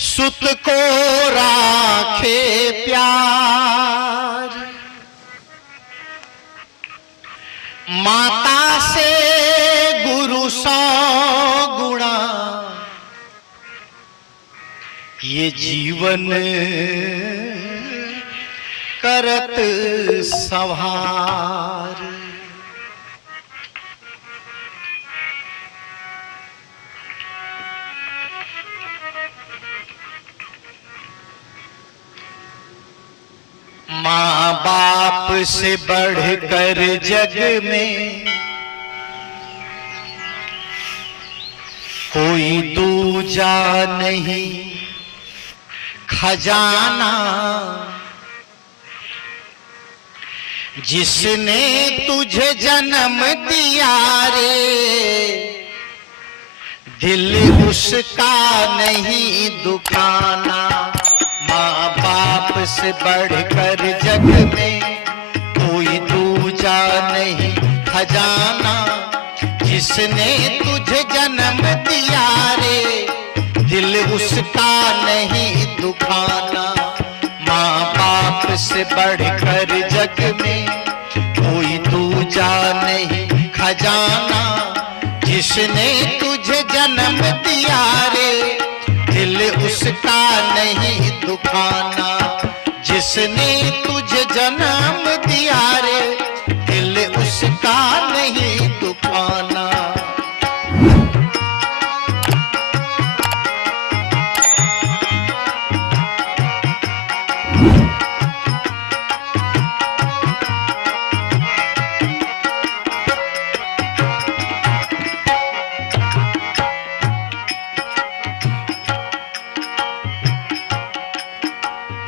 सुत को राखे प्यार, माता से गुरु 100 गुणा, ये जीवन करत संभार। माँ बाप से बढ़कर जग में कोई दूजा नहीं, खजाना जिसने तुझे जन्म दिया रे, दिल उसका नहीं दुखाना। माँ बाप से बढ़कर जग में कोई दूजा नहीं, खजाना जिसने तुझे जन्म दिया रे, दिल उसका नहीं दुखाना। माँ बाप से बढ़कर जग में कोई दूजा नहीं, खजाना जिसने तुझे जन्म दिया रे, दिल उसका नहीं दुखाना। जिसने तुझे जन्म दिया रे, दिल उसका नहीं दुखाना।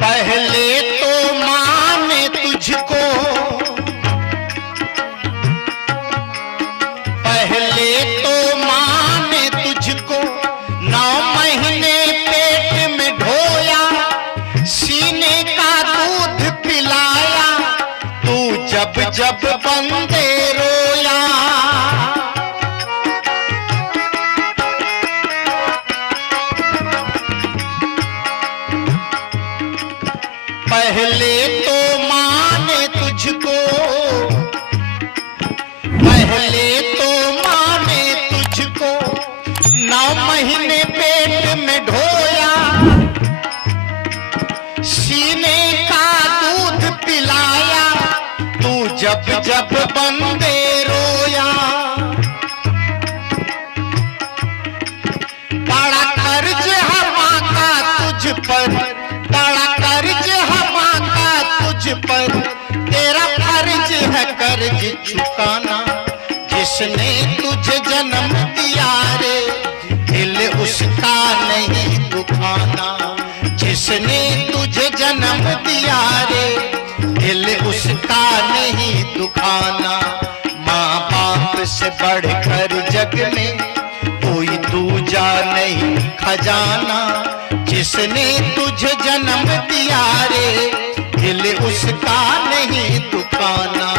पहले तो माँ ने तुझको, पहले तो माँ ने तुझको 9 महीने पेट में ढोया, सीने का दूध पिलाया, तू जब जब बंदे रोया। पहले तो माँ ने तुझको, पहले तो माँ ने तुझको 9 महीने पेट में ढोया, सीने का दूध पिलाया, तू जब जब बंदे रोया। बड़ा कर्ज है माँ का तुझ पर, बड़ा कर्ज है माँ का तुझ पर, तेरा फर्ज है कर्ज चुकाना। जिसने तुझे जन्म दिया रे, दिल उसका नहीं दुखाना। जिसने तुझे जन्म दिया रे, दिल उसका नहीं दुखाना। माँ बाप से बढ़कर जग में कोई दूजा नहीं, खजाना जिसने तुझे जन्म दिया रे, दिल उसका नहीं दुखाना।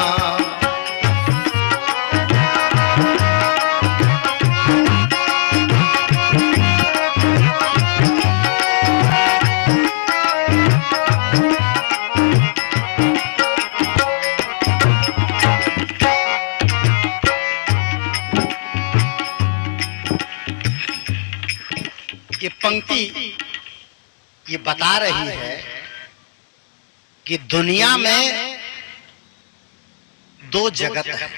ये पंक्ति ये बता रही है कि दुनिया में 2 जगत है,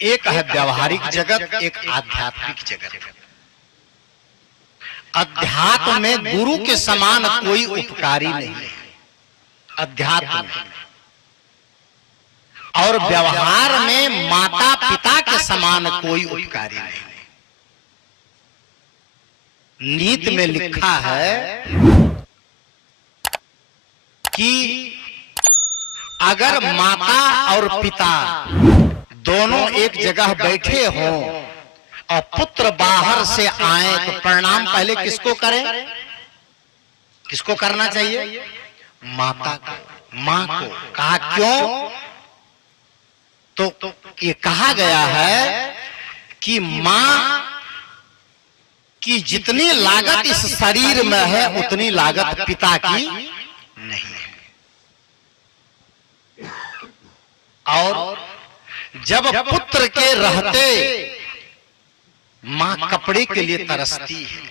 एक है व्यवहारिक जगत, एक आध्यात्मिक जगत। अध्यात्म में गुरु के समान कोई उपकारी नहीं है, अध्यात्म में। और व्यवहार में माता पिता के समान कोई उपकारी नहीं। नीति में लिखा है कि अगर माता और पिता दोनों एक जगह बैठे हों और पुत्र बाहर से आए तो प्रणाम पहले किसको करें? किसको करना चाहिए? माता को, मां को। कहा क्यों? तो ये कहा गया है कि मां की जितनी लागत इस शरीर में है उतनी लागत पिता की नहीं है। और जब पुत्र के रहते मां कपड़े के लिए तरसती है,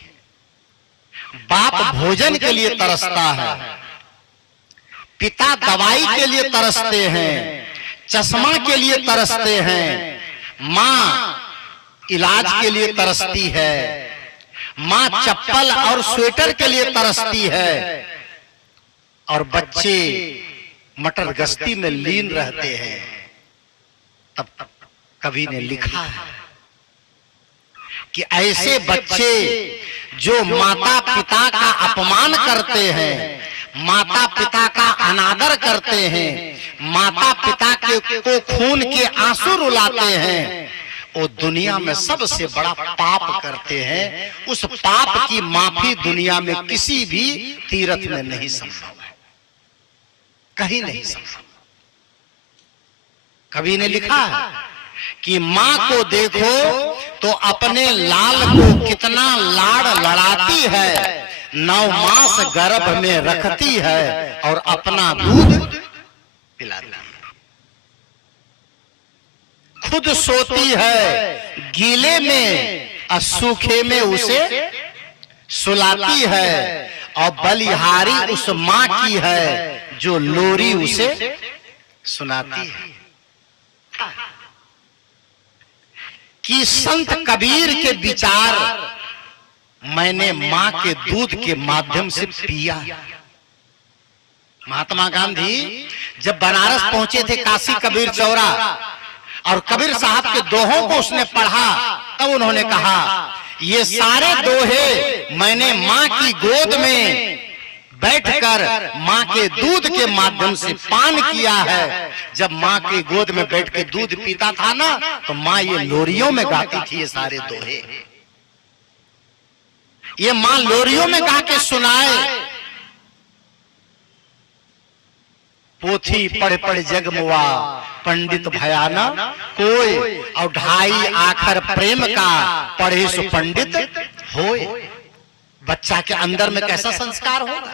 बाप भोजन के लिए तरसता है, पिता दवाई के लिए तरसते हैं, चश्मा के लिए तरसते हैं, मां इलाज के लिए तरसती है, मां चप्पल और स्वेटर के लिए तरसती है, और बच्चे मटर गश्ती में लीन रहते हैं। तब कवि ने लिखा है कि ऐसे बच्चे जो माता पिता का अपमान करते हैं, माता पिता का अनादर करते हैं, माता पिता को खून के आंसू रुलाते हैं, वो दुनिया में सबसे बड़ा पाप करते हैं। उस पाप की माफी दुनिया में किसी भी तीर्थ में नहीं संभव है, कहीं नहीं संभव। कवि ने लिखा है कि मां को देखो तो अपने लाल को कितना लाड़ लड़ाती है, 9 मास गर्भ में रखती है और अपना दूध पिलाती है। खुद सोती है गीले में और सूखे में उसे सुलाती है, और बलिहारी उस मां की है जो लोरी उसे सुनाती है। कि संत कबीर के विचार मैंने मां के दूध के माध्यम से पिया। महात्मा गांधी जब बनारस पहुंचे थे, काशी कबीर चौरा, और कबीर साहब के दोहों को उसने पढ़ा, तब उन्होंने कहा ये सारे दोहे मैंने मां की गोद में बैठकर मां के दूध के माध्यम से पान किया है। जब मां की गोद में बैठ के दूध पीता था ना, तो मां ये लोरियों में गाती थी ये सारे दोहे। ये मां लोरियों में गा के सुनाए। पोथी पढ़ पढ़ जगमुआ पंडित भयाना कोई, और 2.5 आखर प्रेम का पढ़े सो पंडित होए। बच्चा के अंदर में कैसा संस्कार होगा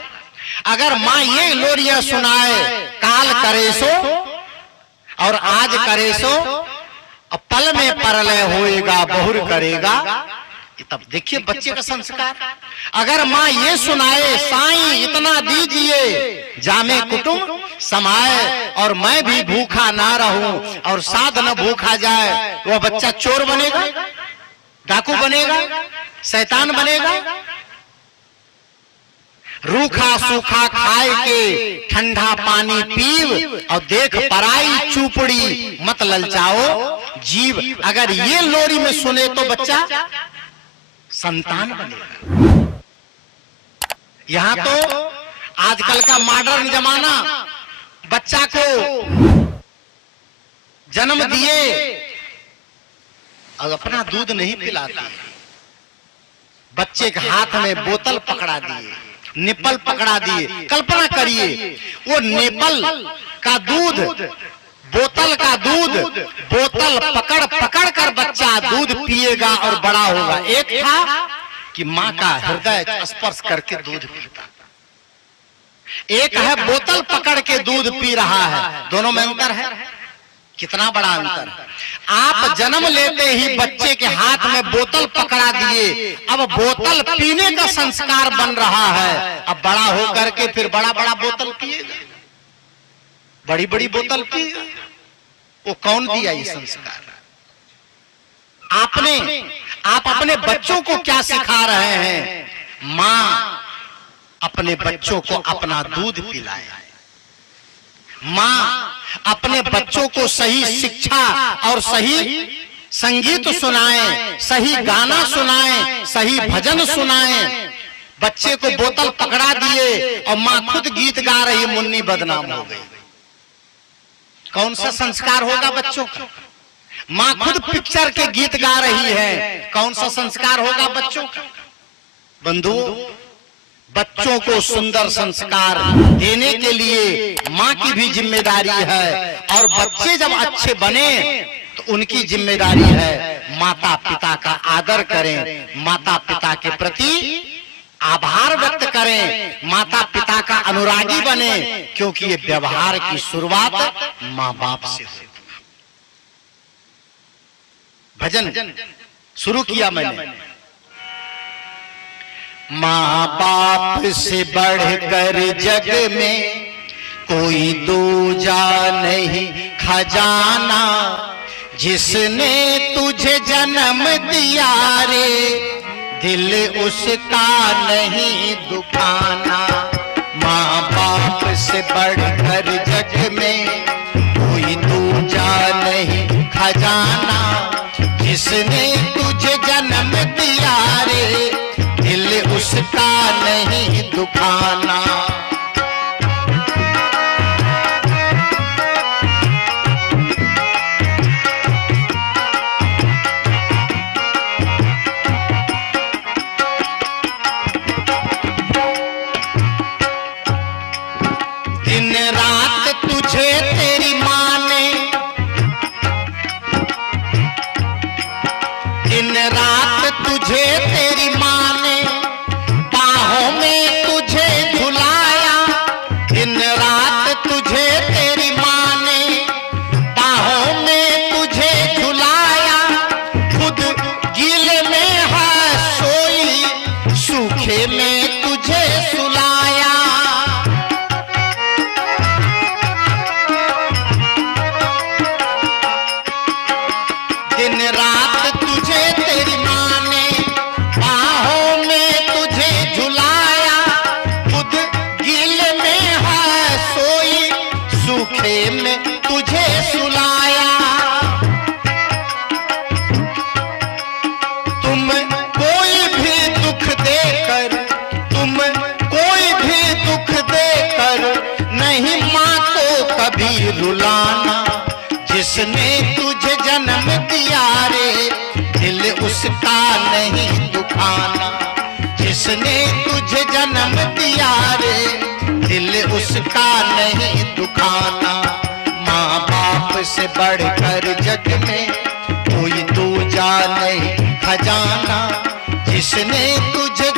अगर मां ये लोरियां सुनाए, काल करे सो और आज करे सो, और पल में परलय होएगा बहुर करेगा। तब देखिए बच्चे का संस्कार। अगर मां ये सुनाए, साईं इतना दीजिए जामे कुटुंब समाए, और मैं भी भूखा ना रहूं और साध न भूखा जाए, वह बच्चा चोर बनेगा, डाकू बनेगा, शैतान बनेगा। रूखा सूखा खाए के ठंडा पानी पीव, और देख पराई चूपड़ी मत ललचाओ जीव। अगर ये लोरी में सुने तो बच्चा संतान बनेगा। यहां तो आजकल का मॉडर्न जमाना, बच्चा को जन्म दिए और अपना दूध नहीं पिलाते, बच्चे के हाथ में बोतल पकड़ा दिए, निपल पकड़ा दिए। कल्पना करिए वो निपल का दूध, बोतल का दूध, बोतल पकड़ पकड़ कर बच्चा दूध पिएगा और बड़ा होगा। एक था कि मां का हृदय स्पर्श करके दूध पीता, एक है बोतल पकड़ के दूध पी रहा है। दोनों में अंतर है, कितना बड़ा अंतर है। आप जन्म लेते ही बच्चे के हाथ में बोतल पकड़ा दिए, अब बोतल पीने का संस्कार बन रहा है। अब बड़ा होकर के फिर बड़ा बड़ा बोतल पिएगा, बड़ी बड़ी बोतल पिएगा। वो कौन दिया ये संस्कार? आपने। आप अपने बच्चों को क्या सिखा रहे हैं? मां अपने बच्चों को अपना दूध पिलाए, मां अपने बच्चों को सही शिक्षा और सही संगीत सुनाए, सही गाना सुनाए, सही भजन सुनाए। बच्चे को बोतल पकड़ा दिए और मां खुद गीत गा रही, मुन्नी बदनाम हो गई। कौन सा संस्कार होगा बच्चों का? मां खुद पिक्चर के गीत गा रही है, कौन सा संस्कार होगा बच्चों का? बंधुओं, बच्चों को सुंदर संस्कार देने के लिए माँ की भी जिम्मेदारी है, और बच्चे जब अच्छे बने तो उनकी जिम्मेदारी है माता पिता का आदर करें, माता पिता के प्रति आभार व्यक्त करें, माता पिता का अनुरागी बने, क्योंकि ये व्यवहार की शुरुआत माँ बाप से होती है। भजन शुरू किया मैंने, माँ बाप से बढ़कर जग में कोई दूजा नहीं खजाना, जिसने तुझे जन्म दिया रे दिल उसका नहीं दुखाना। माँ बाप से बढ़कर जग में कोई दूजा नहीं खजाना, जिसने तुझे जन्म दिया रे दिल उसका नहीं दुखाना। दिन रात तुझे तेरी माँ ने, दिन रात तुझे तेरी माँ ने बाहों में तुझे झुलाया, दिन रात तुझे तेरी माँ ने बाहों में तुझे झुलाया, खुद गीले में है सोई सूखे में तुझे सुलाया। दिन रात तुझे तेरी माँ ने बाहों में तुझे झुलाया, खुद गीले में है सोई सूखे में तुझे सुलाया। तुम कोई भी दुख देकर, तुम कोई भी दुख देकर नहीं माँ को कभी रुलाना, जिसने तुझे जन्म दिया रे दिल उसका नहीं दुखाना, जिसने तुझे जन्म दिया रे दिल उसका नहीं दुखाना। माँ बाप से बढ़कर जग में कोई दूजा नहीं खजाना, जिसने तुझे